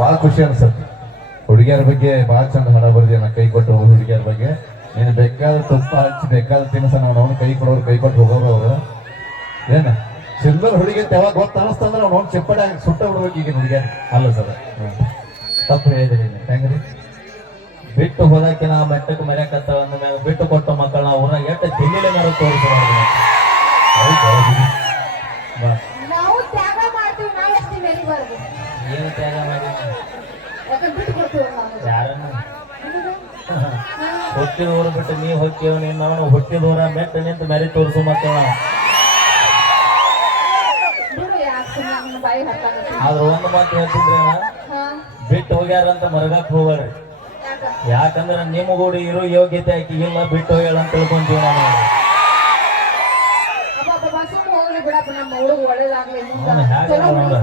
ಭಾಳ ಖುಷಿ ಅನ್ಸತ್ತೆ. ಹುಡುಗಿಯರ ಬಗ್ಗೆ ಭಾಳ ಚಂದ ಹಾಡ ಬರ್ದಿ ನಾ ಕೈ ಕೊಟ್ಟು ಹುಡುಗಿಯರ ಬಗ್ಗೆ. ನೀನು ಬೇಕಾದ ತುಪ್ಪ ಹಚ್ಚಿ ಬೇಕಾದ ತಿನ್ಸ ನಾವು ಕೈ ಕೊಡೋರು ಕೈ ಕೊಟ್ಟು ಹೋಗೋರು ಅವರು ಏನ ಸಿಂಗಲ್ ಹುಡುಗಿ ಯಾವಾಗ ಗೊತ್ತ ಅನಿಸ್ತಂದ್ರೆ ಅವ್ನು ನೋಡಿ ಚಿಪ್ಪಡೆ ಸುಟ್ಟ ಬಿಡ್ಬೇಕು ಈಗ ಹುಡುಗಿಯರು ಅಲ್ಲ ಸರ್. ತಪ್ಪು ಹೇಳಿದ್ರಿ ಹೆಂಗ್ರಿ? ಬಿಟ್ಟು ಹೋದಕ್ಕೆ ನಾ ಮೆಟ್ಟಕ್ಕೆ ಮರ್ಯಾಕತ್ತಾವ ಅಂದ ಮ್ಯಾಗ ಬಿಟ್ಟು ಕೊಟ್ಟ ಮಕ್ಕಳನ್ನ ಊರಾಗ ಎಷ್ಟು ದಿಲ್ಲಿಲೆ ಮೇಲೆ ತೋರಿಸಿ ನಾವು ತ್ಯಾಗ ಮಾಡ್ತೀವಿ, ನಾವು ಎಷ್ಟು ಮೆರಿಬಾರ್ದು. ಏನು ತ್ಯಾಗ ಮಾಡಿ ಯಾಕಂದ್ರೆ ಬಿಟ್ಟು ಕೊಡ್ತೀವಿ ನಾವು. ಯಾರನ್ನು ಹುಟ್ಟಿದೂರ ಬಿಟ್ಟು ನೀವು ಹೊಕ್ಕೇವ ನೀನು ಅವನು ಹುಟ್ಟಿದೂರ ಮೆಟ್ಟ ನಿಂತು ಮೆರಿ ತೋರಿಸು ಮಕ್ಕಳ. ಬಿಡು ಯಾಕೆ ಸುಮ್ಮನೆ ಬಾಯಿ ಹತ್ತಾಗುತ್ತೆ. ಆದ್ರೆ ಒಂದು ಮಾತು ಹೇಳ್ತಿದ್ರೇನ, ಬಿಟ್ಟು ಹೋಗ್ಯಾರಂತ ಮರಗಕ್ಕೆ ಹೋಗ್ಬೇಡ್ರಿ. ಯಾಕಂದ್ರೆ ನಿಮಗೂಡಿ ಇರೋ ಯೋಗ್ಯತೆ ಆಕಿ ಇಲ್ಲ, ಬಿಟ್ಟು ಹೋಗ್ಯಾಳ ಅಂತ ತಿಳ್ಕೊಂತೀವಿ ನಾನು. ಹೋಗ್ಲಿ ಬಿಡಪ್ಪ, ನಮ್ಮ ಹುಡುಗ ಒಳ್ಳೇದಾಗ್ಲಿ. ನೋಡ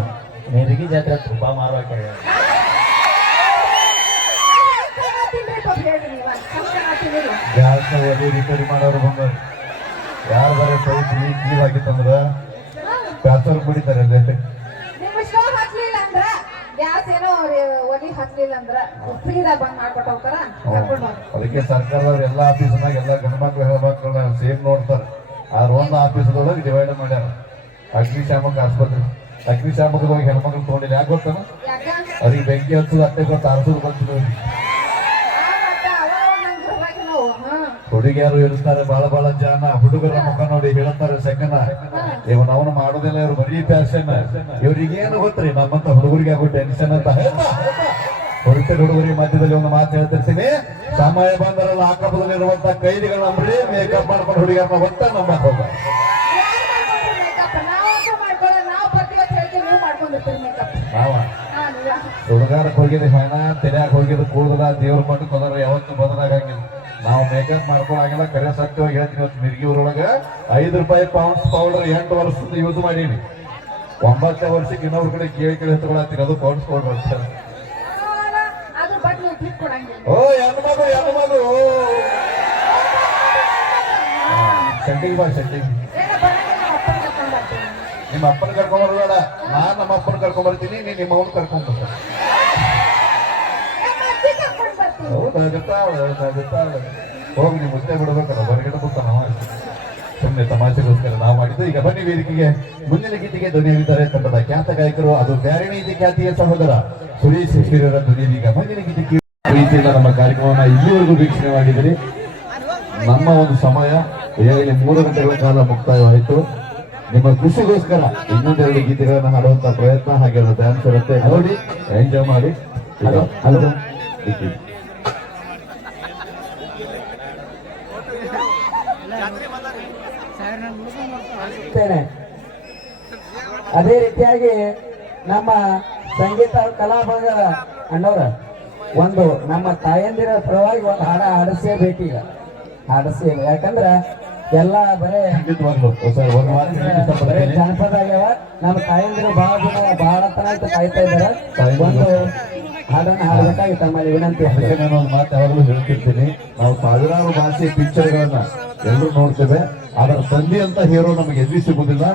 ಮೆರುಗಿ ಜಾತ್ರೆ ತುಪ್ಪ ಮಾರುವಾಗ ಗ್ಯಾಸ್ ಒಲೆ ರಿಪೇರಿ ಮಾಡೋರು ಬಂದವ್ರು. ಯಾರು ಬರೋ ಪೈಪ್ ಲೀಕ್ ಆಗಿತ್ತಂದ್ರ ಪ್ಯಾಸರ್ ಕುಡಿತಾರೆ. ನಿಮ್ಮ ಸ್ಟೋವ್ ಹತ್ಲಿಲ್ಲ ಅಂದ್ರ ಗ್ಯಾಸ್ ಏನೋ ಒಲಿ ಹತ್ಲಿಲ್ಲ ಅಂದ್ರ ಫ್ರೀದಾಗ ಬಂದ್ ಮಾಡ್ಕೊಟ್ಟು ಹೋಗ್ತಾರ. ಅದಕ್ಕೆ ಸರ್ಕಾರದವ್ರು ಎಲ್ಲಾ ಆಫೀಸ್ನಾಗ ಎಲ್ಲ ಗಂಡ್ಮಕ್ಳು ಹೆಣ್ಮಕ್ಳನ್ನ ಸೇಮ್ ನೋಡ್ತಾರೆ. ಆದ್ರೆ ಒಂದು ಆಫೀಸ್ದೊಳಗೆ ಡಿವೈಡ್ ಮಾಡ್ಯಾರ. ಅಗ್ನಿಶಾಮಕ ಆಸ್ಪತ್ರೆ, ಅಗ್ನಿಶಾಮಕದೊಳಗೆ ಹೆಣ್ಮಕ್ಳು ತಗೊಂಡಿಲ್ಲ. ಯಾಕೆ ಗೊತ್ತಾನ? ಅವ್ರಿಗೆ ಬೆಂಕಿ ಹಚ್ಚೋದು ಅಟ್ಟೆ ಗೊತ್ತ, ಆರಿಸೋದು ಗೊತ್ತಿಲ್ಲ. ಹುಡುಗಿಯರು ಇರ್ತಾರೆ ಬಹಳ ಜನ, ಹುಡುಗರ ಮುಖ ನೋಡಿ ಹೇಳ್ತಾರೆ ಸೆಕೆಂಡ್ ಇವನ್ ಅವನು ಮಾಡೋದಿಲ್ಲ, ಇವ್ರು ಬರೀ ಫ್ಯಾಷನ್. ಇವ್ರಿಗೇನು ಗೊತ್ತ್ರಿ ನಮ್ಮಂತ ಹುಡುಗರಿಗೆ ಆಗೋ ಟೆನ್ಷನ್ ಅಂತ ಹೊರತೆ. ಹುಡುಗರಿಗೆ ಮಧ್ಯದಲ್ಲಿ ಒಂದು ಮಾತು ಹೇಳ್ತಿರ್ತೀನಿ, ಸಮಯ ಬಂದರಲ್ಲ ಆಕಪದಲ್ಲಿರುವಂತ ಕೈದಿಗಳು ನಂಬ್ರಿ, ಮೇಕಪ್ ಮಾಡ್ಕೊಂಡು ಹುಡುಗಿಯರನ್ನ ಒಟ್ಟ ನಂಬಕ್ ಹೋಗ. ಹುಡುಗಾರಕ್ಕೆ ಹೋಗಿದ್ದು ಹೆಣ, ತೆರೆಯಾಗ ಹೋಗಿದ್ದು ಕೂದಲ, ದೇವ್ರ ಮಠ ಕೊದರ ಯಾವತ್ತು ಬದಲಾಗಂಗಿಲ್ಲ. ನಾವು ಮೇಕಪ್ ಮಾಡ್ಕೊಳಂಗಿಲ್ಲ. ಕರೆ ಸತ್ಯವಾಗಿ ಹೇಳ್ತೀನಿ, ಇವತ್ತು ಮಿರ್ಗಿ ಊರೊಳಗೆ 5 ರೂಪಾಯಿ ಪೌಂಡ್ಸ್ ಪೌಡರ್ 8 ವರ್ಷದಿಂದ ಯೂಸ್ ಮಾಡೀನಿ. 9ನೇ ವರ್ಷಕ್ಕೆ ಇನ್ನೊಬ್ರ ಕಡೆ ಕೇಳಿ ಹತ್ಕೊಳತ್ತೀನಿ, ಅದು ಪೌಂಡ್ಸ್ ಪೌಡರ್ ಅಂತ. ಓ ಹೆಣ್ಮಗು ಶೆಟ್ಟಿಂಗ್ ಬಾ ಶೆಟ್ಟಿಂಗ್. ನಿಮ್ಮ ಅಪ್ಪನ ಕರ್ಕೊಂಡ್ಬರ್ಬೇಡ, ನಾನ್ ನಮ್ಮ ಅಪ್ಪನ ಕರ್ಕೊಂಡ್ಬರ್ತೀನಿ, ನೀನ್ ನಿಮ್ಮ ಅವ್ನ ಕರ್ಕೊಂಡ್ಬರ್ತ. ಹೋಗಿ ನೀವು ಮುದ್ದೆ ಬಿಡ್ಬೇಕಲ್ಲ, ಹೊರಗಡೆ ಬಿಡ್ತಾನ ಸುಮ್ಮನೆ ತಮಾಷೆಗೋಸ್ಕರ ನಾವು ಮಾಡಿದ್ದು. ಈಗ ಬನ್ನಿ ವೇದಿಕೆಗೆ ಮುಂದಿನ ಗೀತೆಗೆ ಧ್ವನಿಯಾಗಿದ್ದಾರೆ ತಂಡದ ಖ್ಯಾತ ಗಾಯಕರು, ಅದು ಬ್ಯಾರಿಣಿ ಖ್ಯಾತಿಯ ಸಹೋದರ ಸುರೇಶ್ ಹಿರಿಯರ ಧ್ವನಿ. ಈಗ ಮುಂದಿನ ಗೀತೆಗೆ ಪ್ರೀತಿಯಿಂದ ನಮ್ಮ ಕಾರ್ಯಕ್ರಮವನ್ನು ಇಲ್ಲಿವರೆಗೂ ವೀಕ್ಷಣೆ ಮಾಡಿದರೆ ನಮ್ಮ ಒಂದು ಸಮಯ ಈಗಾಗಲೇ 3 ಗಂಟೆಗಳ ಕಾಲ ಮುಕ್ತಾಯವಾಯಿತು. ನಿಮ್ಮ ಖುಷಿಗೋಸ್ಕರ ಇನ್ನೊಂದೆರಡು ಗೀತೆಗಳನ್ನು ಹಾಡುವಂತ ಪ್ರಯತ್ನ, ಹಾಗೆ ಡ್ಯಾನ್ಸ್ ಇರುತ್ತೆ, ನೋಡಿ ಎಂಜಾಯ್ ಮಾಡಿ. ಅದೇ ರೀತಿಯಾಗಿ ನಮ್ಮ ಸಂಗೀತ ಕಲಾಭಾಗ ಅಣ್ಣವ್ರ ಒಂದು ನಮ್ಮ ತಾಯಂದಿರ ಪರವಾಗಿ ಒಂದು ಹಾಡ ಹಾಡಿಸೇಬೇಕು. ಈಗ ಹಾಡಿಸೇಬೇಕು, ಯಾಕಂದ್ರ ಎಲ್ಲ ಬರೇ ಜಾನಪದ ಆಗ್ಯಾವ. ನಮ್ಮ ತಾಯಂದಿರು ಬಹಳ ಜನ ಬಹಳ ತನ ಕಾಯ್ತಾ ಇದಾರ. ಒಂದು ಹಾಡನ್ನ ಹಾಡಬೇಕಾಗಿ ತಮ್ಮಲ್ಲಿ ವಿನಂತಿ. ಅದಕ್ಕೆ ನಾನು ಒಂದು ಮಾತು ಯಾವಾಗಲೂ ಹೇಳ್ತಿರ್ತೀನಿ, ನಾವು ಸಾವಿರಾರು ಭಾಷೆ ಪಿಕ್ಚರ್ಗಳನ್ನ ಎಲ್ಲರೂ ನೋಡ್ತೇವೆ, ಅದರ ತಂದೆ ಅಂತ ಹೀರೋ ನಮಗೆ ಎಲ್ಲಿ ಸಿಗುದಿಲ್ಲ.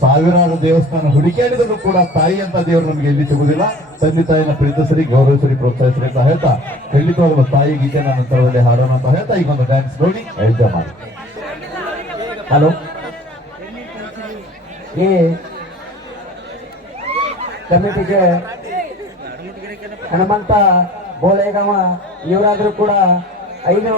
ಸಾವಿರಾರು ದೇವಸ್ಥಾನ ಹುಡುಕಾಡಿದ್ರು ಕೂಡ ತಾಯಿ ಅಂತ ದೇವರು ನಮಗೆ ಎಲ್ಲಿ ಸಿಗುದಿಲ್ಲ. ತಂದೆ ತಾಯಿನ ಪ್ರೀತಿಸರಿ, ಗೌರವಿಸರಿ, ಪ್ರೋತ್ಸಾಹಿಸರಿ ಅಂತ ಹೇಳ್ತಾ ಖಂಡಿತವಾಗಲು ತಾಯಿ ಗೀತೆ ನನ್ನ ತರದಲ್ಲಿ ಹಾಡೋಣ ಅಂತ ಹೇಳ್ತಾ ಈಗ ಒಂದು ಡ್ಯಾನ್ಸ್ ನೋಡಿ ಎಂಜಾಯ್ ಮಾಡಿ. ಹಲೋ, ಈ ಕಮಿಟಿಗೆ ಹನುಮಂತ ಬೋಳೆಗಾಮ ಇವರಾದ್ರೂ ಕೂಡ 500